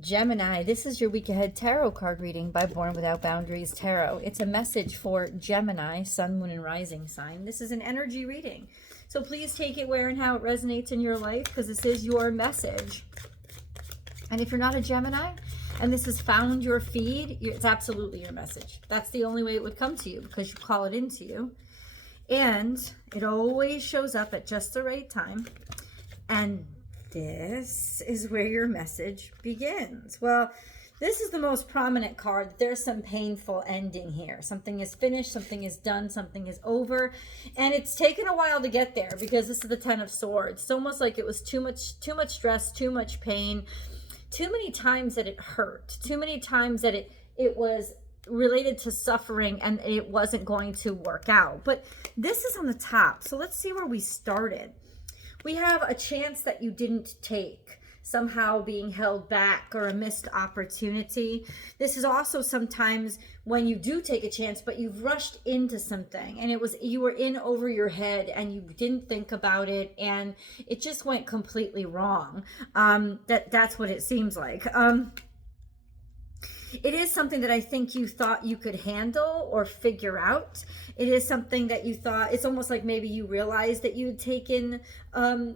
Gemini, this is your week ahead tarot card reading by Born Without Boundaries Tarot. It's a message for Gemini, sun, moon, and rising sign. This is an energy reading. So please take it where and how it resonates in your life, because this is your message. And if you're not a Gemini and this has found your feed, it's absolutely your message. That's the only way it would come to you, because you call it into you. And it always shows up at just the right time. And this is where your message begins. Well, this is the most prominent card. There's some painful ending here. Something is finished, something is done, something is over. And it's taken a while to get there, because this is the Ten of Swords. It's almost like it was too much stress, too much pain, too many times that it hurt, too many times that it was related to suffering and it wasn't going to work out. But this is on the top. So let's see where we started. We have a chance that you didn't take, somehow being held back, or a missed opportunity. This is also sometimes when you do take a chance, but you've rushed into something and you were in over your head and you didn't think about it and it just went completely wrong. That's what it seems like. It is something that I think you thought you could handle or figure out. It is something that you thought, it's almost like maybe you realized that you had taken,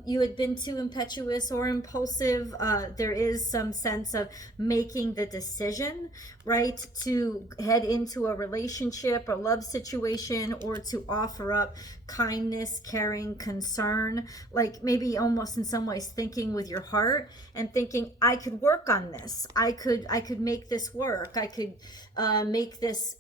you had been too impetuous or impulsive. There is some sense of making the decision, right, to head into a relationship or love situation, or to offer up kindness, caring, concern, like maybe almost in some ways thinking with your heart and thinking, I could work on this. I could make this work. I could make this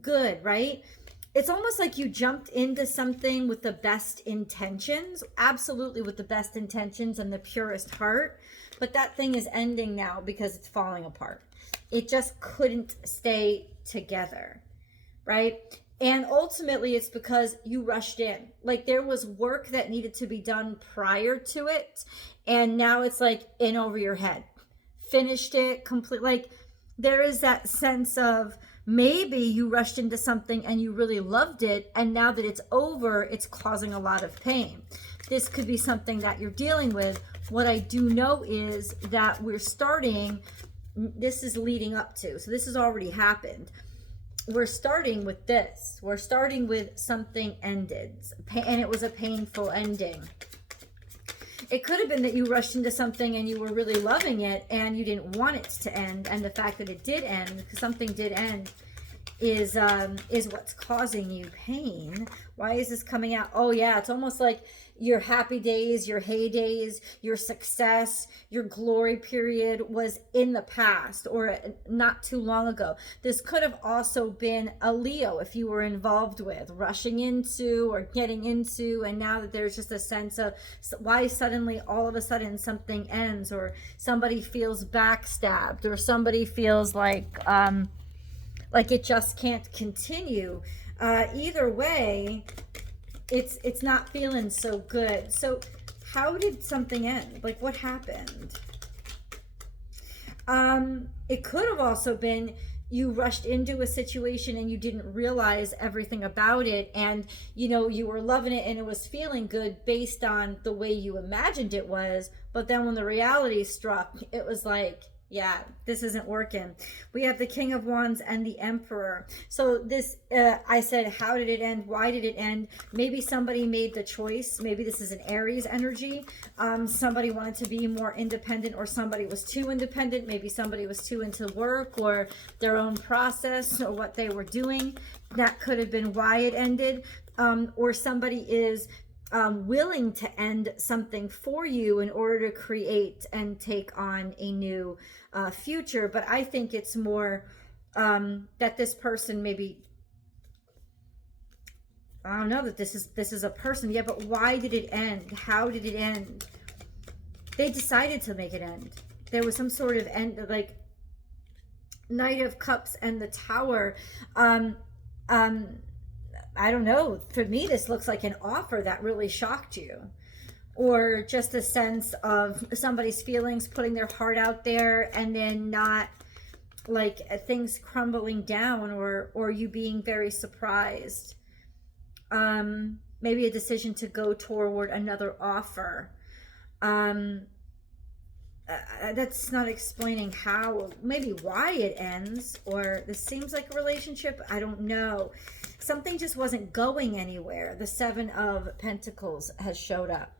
good, right? It's almost like you jumped into something with the best intentions, absolutely with the best intentions and the purest heart, but that thing is ending now because it's falling apart. It just couldn't stay together, right? And ultimately it's because you rushed in. Like there was work that needed to be done prior to it, and now it's like in over your head. Finished it complete. Like there is that sense of, maybe you rushed into something and you really loved it, and now that it's over, it's causing a lot of pain. This could be something that you're dealing with. What I do know is that we're starting, this is leading up to, so this has already happened. We're starting with this. We're starting with something ended, and it was a painful ending. It could have been that you rushed into something and you were really loving it and you didn't want it to end. And the fact that it did end, because something did end, is what's causing you pain. Why is this coming out? Oh yeah, it's almost like your happy days, your heydays, your success, your glory period was in the past or not too long ago. This could have also been a Leo if you were involved with, rushing into or getting into, and now that there's just a sense of why suddenly all of a sudden something ends, or somebody feels backstabbed, or somebody feels like it just can't continue. Either way, it's not feeling so good. So how did something end? Like what happened? It could have also been you rushed into a situation and you didn't realize everything about it, and you were loving it and it was feeling good based on the way you imagined it was, but then when the reality struck, it was like, yeah, this isn't working. We have the King of Wands and the Emperor. So this, I said, how did it end? Why did it end? Maybe somebody made the choice. Maybe this is an Aries energy. Somebody wanted to be more independent, or somebody was too independent. Maybe somebody was too into work or their own process or what they were doing. That could have been why it ended. Or somebody is willing to end something for you in order to create and take on a new future. But I think it's more that this person maybe, I don't know, that this is a person. Yeah, but why did it end? How did it end? They decided to make it end. There was some sort of end, like Knight of Cups and the Tower. I don't know. For me, this looks like an offer that really shocked you, or just a sense of somebody's feelings, putting their heart out there, and then not like things crumbling down, or you being very surprised. Maybe a decision to go toward another offer. that's not explaining how, maybe why it ends, or this seems like a relationship. I don't know. Something just wasn't going anywhere. The Seven of Pentacles has showed up.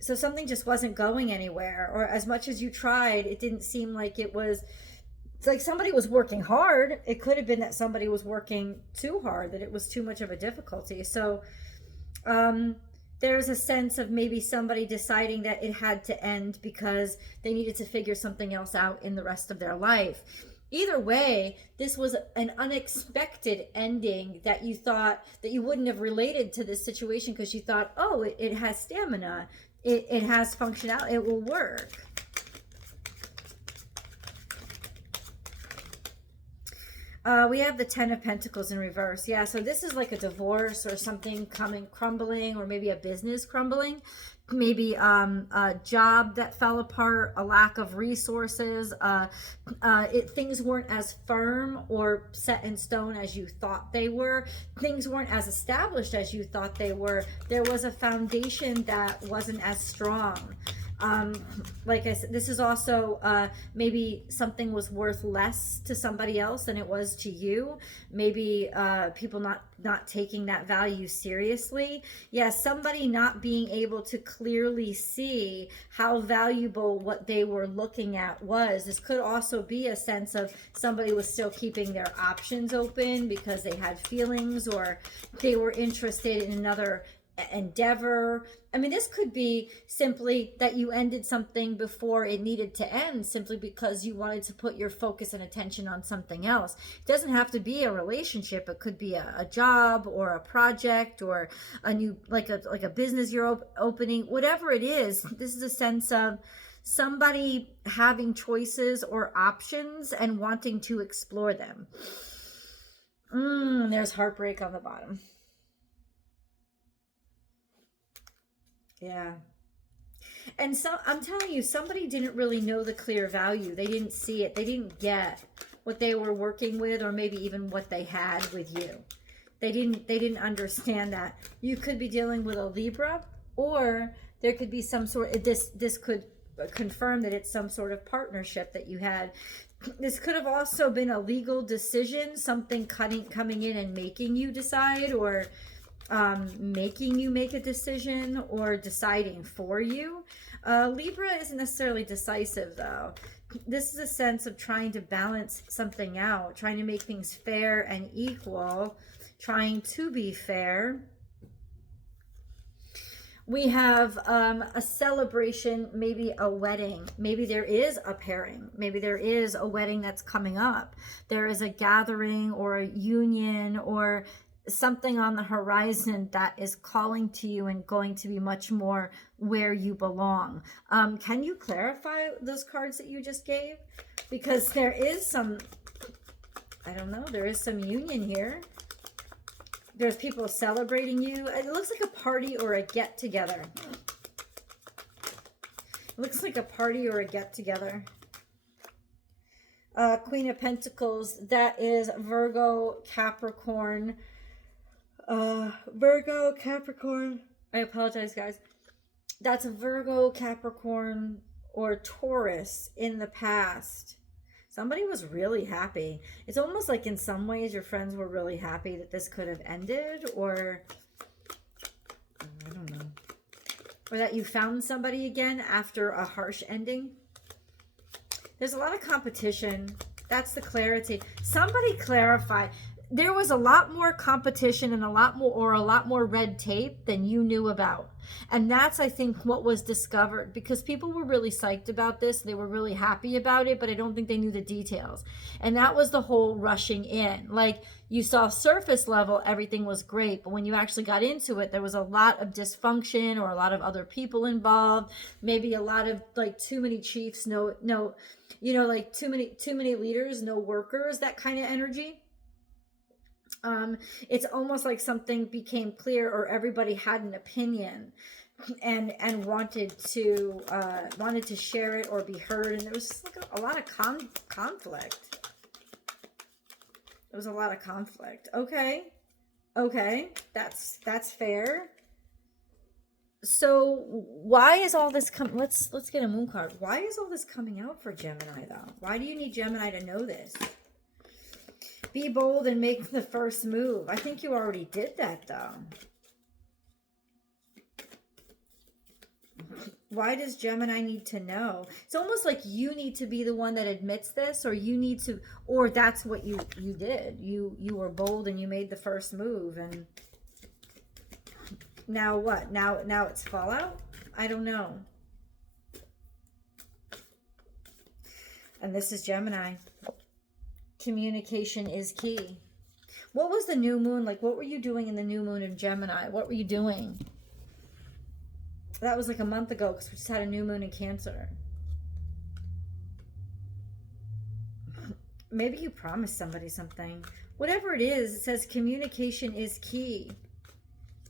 So something just wasn't going anywhere, or as much as you tried, it didn't seem like it was. It's like somebody was working hard. It could have been that somebody was working too hard, that it was too much of a difficulty. So there's a sense of maybe somebody deciding that it had to end because they needed to figure something else out in the rest of their life. Either way, this was an unexpected ending that you thought that you wouldn't have related to this situation, because you thought, oh, it has stamina, it has functionality, it will work. We have the Ten of Pentacles in reverse. Yeah, so this is like a divorce or something crumbling, or maybe a business crumbling. Maybe a job that fell apart, a lack of resources. Things weren't as firm or set in stone as you thought they were. Things weren't as established as you thought they were. There was a foundation that wasn't as strong. Like I said, this is also maybe something was worth less to somebody else than it was to you. Maybe people not taking that value seriously. Yeah, somebody not being able to clearly see how valuable what they were looking at was. This could also be a sense of somebody was still keeping their options open because they had feelings, or they were interested in another endeavor. I mean, this could be simply that you ended something before it needed to end, simply because you wanted to put your focus and attention on something else. It doesn't have to be a relationship. It could be a job or a project or a new, like a business you're opening, whatever it is. This is a sense of somebody having choices or options and wanting to explore them. There's heartbreak on the bottom. Yeah. And so I'm telling you, somebody didn't really know the clear value. They didn't see it. They didn't get what they were working with, or maybe even what they had with you. They didn't understand that. You could be dealing with a Libra, or there could be some sort of, this could confirm that it's some sort of partnership that you had. This could have also been a legal decision, something coming in and making you decide, or making you make a decision, or deciding for you. Libra isn't necessarily decisive, though. This is a sense of trying to balance something out, trying to make things fair and equal, trying to be fair. We have a celebration, maybe a wedding. Maybe there is a pairing. Maybe there is a wedding that's coming up. There is a gathering or a union or something on the horizon that is calling to you and going to be much more where you belong. Can you clarify those cards that you just gave? Because there is some, I don't know, there is some union here. There's people celebrating you. It looks like a party or a get-together. It looks like a party or a get-together. Queen of Pentacles, that is Virgo, Capricorn. Virgo, Capricorn. I apologize, guys. That's Virgo, Capricorn, or Taurus in the past. Somebody was really happy. It's almost like in some ways your friends were really happy that this could have ended, or I don't know. Or that you found somebody again after a harsh ending. There's a lot of competition. That's the clarity. Somebody clarify. There was a lot more competition and a lot more red tape than you knew about. And that's, I think, what was discovered, because people were really psyched about this. They were really happy about it, but I don't think they knew the details. And that was the whole rushing in. Like, you saw surface level, everything was great. But when you actually got into it, there was a lot of dysfunction, or a lot of other people involved. Maybe a lot of, like, too many chiefs, no, like too many leaders, no workers, that kind of energy. It's almost like something became clear, or everybody had an opinion and wanted to share it or be heard, and there was just like a lot of conflict. There was a lot of conflict. Okay, that's fair. So why is all this let's get a moon card. Why is all this coming out for Gemini though? Why do you need Gemini to know this? Be bold and make the first move. I think you already did that though. Why does Gemini need to know? It's almost like you need to be the one that admits this, or you need to, or that's what you did. You were bold and you made the first move, and now what? Now it's fallout? I don't know. And this is Gemini. Communication is key. What was the new moon like? What were you doing in the new moon in Gemini? What were you doing? That was like a month ago because we just had a new moon in Cancer. Maybe you promised somebody something. Whatever it is, it says communication is key.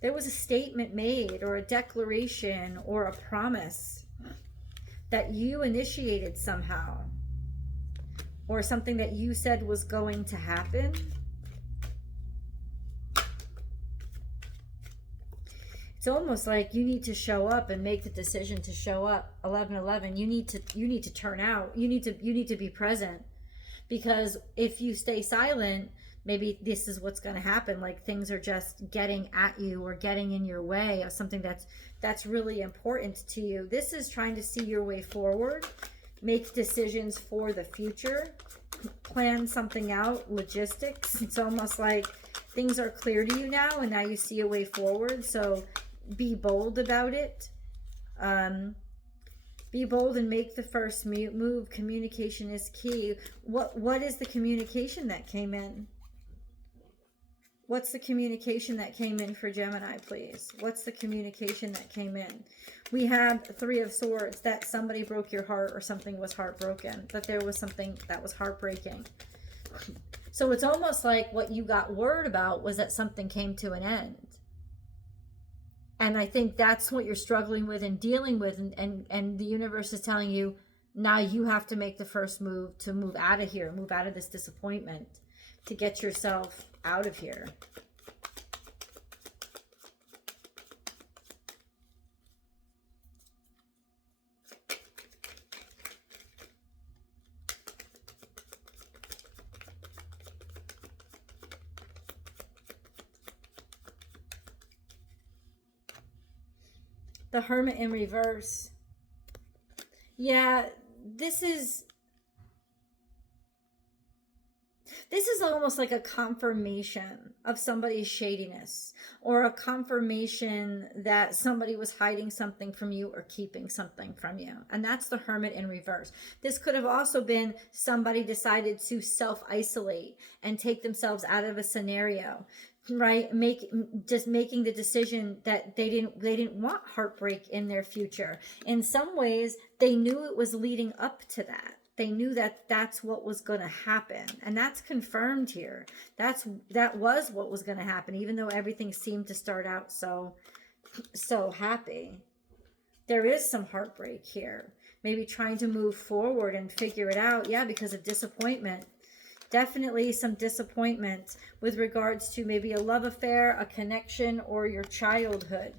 There was a statement made or a declaration or a promise that you initiated somehow, or something that you said was going to happen. It's almost like you need to show up and make the decision to show up. 11:11. You need to turn out. You need to be present, because if you stay silent, maybe this is what's going to happen. Like things are just getting at you or getting in your way of something that's really important to you. This is trying to see your way forward, make decisions for the future, plan something out, logistics. It's almost like things are clear to you now, and now you see a way forward. So be bold about it. Be bold and make the first move. Communication is key. What is the communication that came in? What's the communication that came in for Gemini, please? What's the communication that came in? We have Three of Swords, that somebody broke your heart or something was heartbroken, that there was something that was heartbreaking. So it's almost like what you got word about was that something came to an end. And I think that's what you're struggling with and dealing with. And the universe is telling you, now you have to make the first move to move out of here, move out of this disappointment, to get yourself out of here. The Hermit in reverse. Yeah, this is almost like a confirmation of somebody's shadiness, or a confirmation that somebody was hiding something from you or keeping something from you. And that's the Hermit in reverse. This could have also been somebody decided to self-isolate and take themselves out of a scenario, right? Making the decision that they didn't want heartbreak in their future. In some ways, they knew it was leading up to that. They knew that that's what was going to happen, and that's confirmed here. That was what was going to happen, even though everything seemed to start out so happy. There is some heartbreak here. Maybe trying to move forward and figure it out. Yeah, because of disappointment. Definitely some disappointment with regards to maybe a love affair, a connection, or your childhood.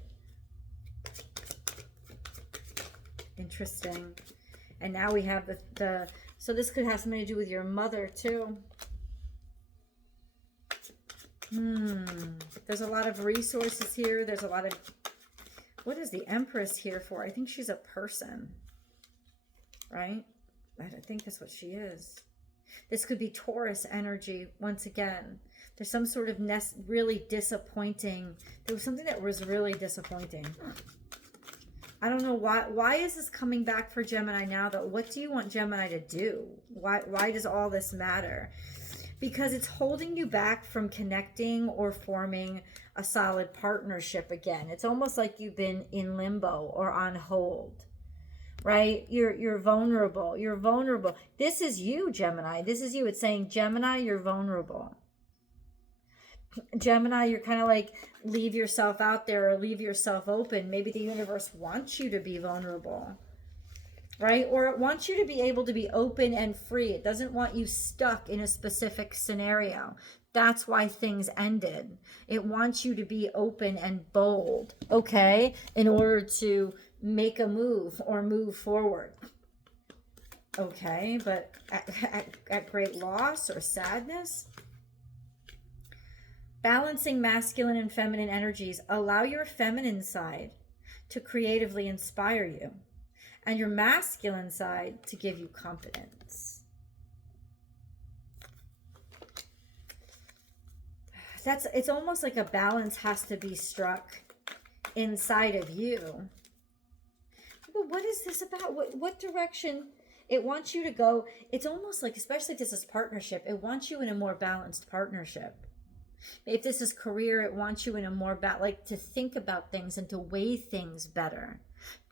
Interesting. And now we have the so this could have something to do with your mother too. There's a lot of resources here. There's a lot of, what is the Empress here for? I think she's a person, right? I think that's what she is. This could be Taurus energy once again. There's some sort of really disappointing. There was something that was really disappointing. I don't know why is this coming back for Gemini now though? What do you want Gemini to do? Why does all this matter? Because it's holding you back from connecting or forming a solid partnership again. It's almost like you've been in limbo or on hold. Right? You're vulnerable. You're vulnerable. This is you, Gemini. This is you. It's saying, Gemini, you're vulnerable. Gemini, you're kind of like, leave yourself out there or leave yourself open. Maybe the universe wants you to be vulnerable, right? Or it wants you to be able to be open and free. It doesn't want you stuck in a specific scenario. That's why things ended. It wants you to be open and bold, okay, in order to make a move or move forward. Okay, but at great loss or sadness. Balancing masculine and feminine energies. Allow your feminine side to creatively inspire you, and your masculine side to give you confidence. It's almost like a balance has to be struck inside of you. But what is this about? What direction it wants you to go? It's almost like, especially if this is partnership, it wants you in a more balanced partnership. If this is career, it wants you in a more like to think about things and to weigh things better.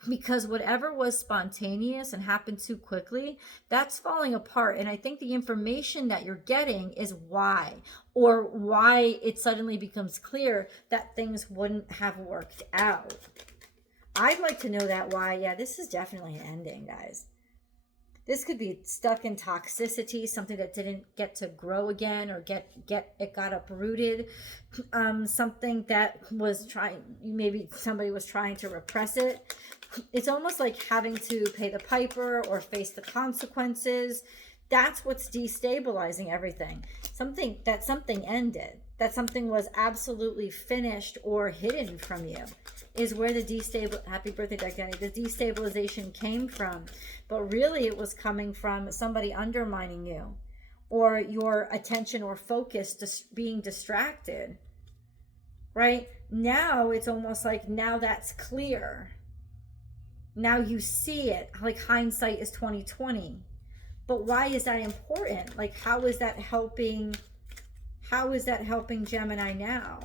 Because whatever was spontaneous and happened too quickly, that's falling apart. And I think the information that you're getting is why, or why it suddenly becomes clear that things wouldn't have worked out. I'd like to know that why. Yeah, this is definitely an ending, guys. This could be stuck in toxicity, something that didn't get to grow again, or it got uprooted. Something that was maybe somebody was trying to repress it. It's almost like having to pay the piper or face the consequences. That's what's destabilizing everything. Something ended, that something was absolutely finished or hidden from you, is where the happy birthday, Dr. Danny, the destabilization came from. But really it was coming from somebody undermining you, or your attention or focus just being distracted. Right now, it's almost like now that's clear. Now you see it, like hindsight is 2020. But why is that important? Like, how is that helping Gemini now?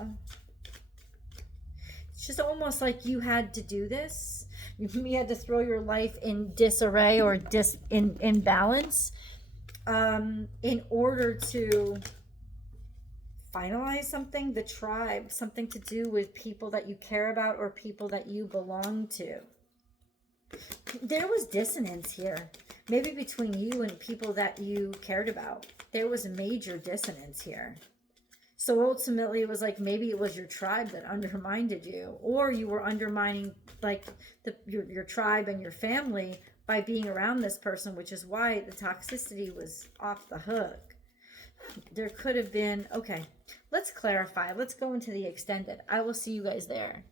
It's just almost like you had to do this. You had to throw your life in disarray or imbalance in order to finalize something. The tribe, something to do with people that you care about or people that you belong to. There was dissonance here, maybe between you and people that you cared about. There was major dissonance here. So ultimately it was like, maybe it was your tribe that undermined you, or you were undermining like your tribe and your family by being around this person, which is why the toxicity was off the hook. There could have been, okay, let's clarify. Let's go into the extended. I will see you guys there.